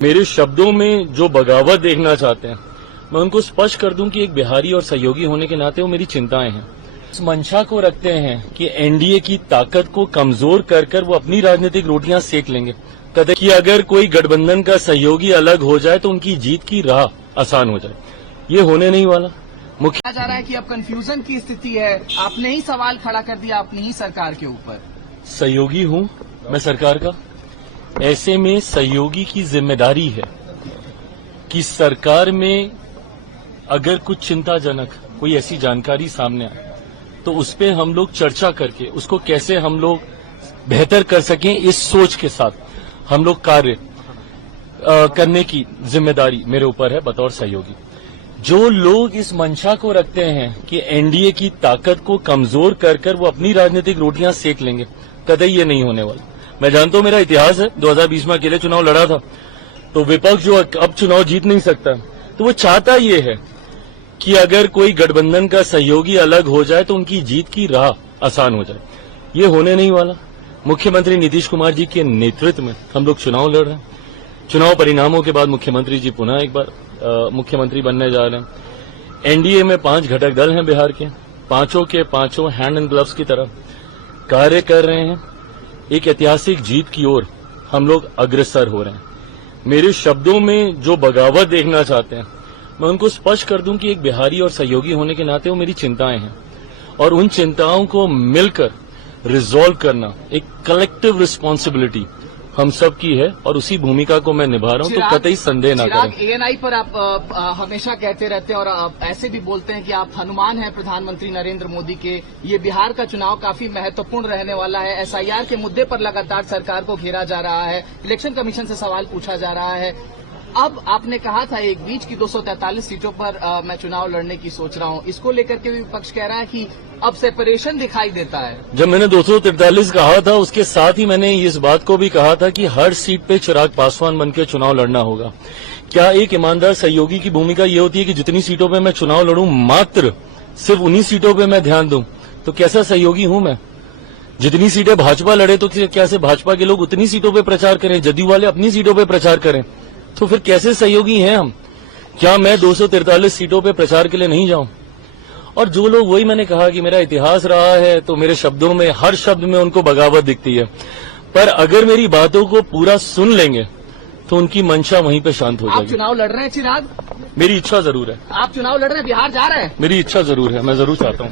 मेरे शब्दों में जो बगावत देखना चाहते हैं, मैं उनको स्पष्ट कर दूं कि एक बिहारी और सहयोगी होने के नाते वो मेरी चिंताएं हैं। इस मंशा को रखते हैं कि एनडीए की ताकत को कमजोर कर कर वो अपनी राजनीतिक रोटियां सेक लेंगे। कदे कि अगर कोई गठबंधन का सहयोगी अलग हो जाए तो उनकी जीत की राह आसान हो जाए। ये होने नहीं वाला। मुख्य जा रहा है कि अब कंफ्यूजन की स्थिति है, आपने ही सवाल खड़ा कर दिया अपनी ही सरकार के ऊपर। सहयोगी हूं मैं सरकार का, ऐसे में सहयोगी की जिम्मेदारी है कि सरकार में अगर कुछ चिंताजनक कोई ऐसी जानकारी सामने आए तो उस पर हम लोग चर्चा करके उसको कैसे हम लोग बेहतर कर सकें, इस सोच के साथ हम लोग कार्य करने की जिम्मेदारी मेरे ऊपर है बतौर सहयोगी। जो लोग इस मंशा को रखते हैं कि एनडीए की ताकत को कमजोर कर कर वो अपनी राजनीतिक रोटियां सेक लेंगे, कतई ये नहीं होने वाला। मैं जानता हूं मेरा इतिहास है, 2020 में अकेले चुनाव लड़ा था, तो विपक्ष जो अब चुनाव जीत नहीं सकता, तो वो चाहता ये है कि अगर कोई गठबंधन का सहयोगी अलग हो जाए तो उनकी जीत की राह आसान हो जाए। ये होने नहीं वाला। मुख्यमंत्री नीतीश कुमार जी के नेतृत्व में हम लोग चुनाव लड़ रहे हैं। चुनाव परिणामों के बाद मुख्यमंत्री जी पुनः एक बार मुख्यमंत्री बनने जा रहे हैं। एनडीए में 5 घटक दल हैं बिहार के, पांचों के पांचों हैंड एंड ग्लव्स की तरह कार्य कर रहे हैं। एक ऐतिहासिक जीत की ओर हम लोग अग्रसर हो रहे हैं। मेरे शब्दों में जो बगावत देखना चाहते हैं, मैं उनको स्पष्ट कर दूं कि एक बिहारी और सहयोगी होने के नाते वो मेरी चिंताएं हैं और उन चिंताओं को मिलकर रिजॉल्व करना एक कलेक्टिव रिस्पांसिबिलिटी हम सब की है और उसी भूमिका को मैं निभा रहा हूं। तो कतई संदेह ना करें। एएनआई पर आप हमेशा कहते रहते हैं और आप ऐसे भी बोलते हैं कि आप हनुमान हैं प्रधानमंत्री नरेंद्र मोदी के। ये बिहार का चुनाव काफी महत्वपूर्ण रहने वाला है। एसआईआर के मुद्दे पर लगातार सरकार को घेरा जा रहा है, इलेक्शन कमीशन से सवाल पूछा जा रहा है। अब आपने कहा था एक बीच की 243 सीटों पर मैं चुनाव लड़ने की सोच रहा हूं, इसको लेकर के विपक्ष कह रहा है कि अब सेपरेशन दिखाई देता है। जब मैंने 243 कहा था, उसके साथ ही मैंने इस बात को भी कहा था कि हर सीट पे चिराग पासवान बनकर चुनाव लड़ना होगा। क्या एक ईमानदार सहयोगी की भूमिका ये होती है कि जितनी सीटों पे मैं चुनाव लड़ूं मात्र सिर्फ उन्हीं सीटों पे मैं ध्यान दूं? तो कैसा सहयोगी हूं मैं? जितनी सीटें भाजपा लड़े तो क्या से भाजपा के लोग उतनी सीटों पे प्रचार करें, जदयू वाले अपनी सीटों पे प्रचार करें, तो फिर कैसे सहयोगी हैं हम? क्या मैं 243 सीटों पे प्रचार के लिए नहीं जाऊं? और जो लोग, वही मैंने कहा कि मेरा इतिहास रहा है, तो मेरे शब्दों में हर शब्द में उनको बगावत दिखती है, पर अगर मेरी बातों को पूरा सुन लेंगे तो उनकी मंशा वहीं पे शांत हो जाएगी। आप चुनाव लड़ रहे हैं चिराग? मेरी इच्छा जरूर है। आप चुनाव लड़ रहे हैं, बिहार जा रहे हैं? मेरी इच्छा जरूर है, मैं जरूर चाहता हूं।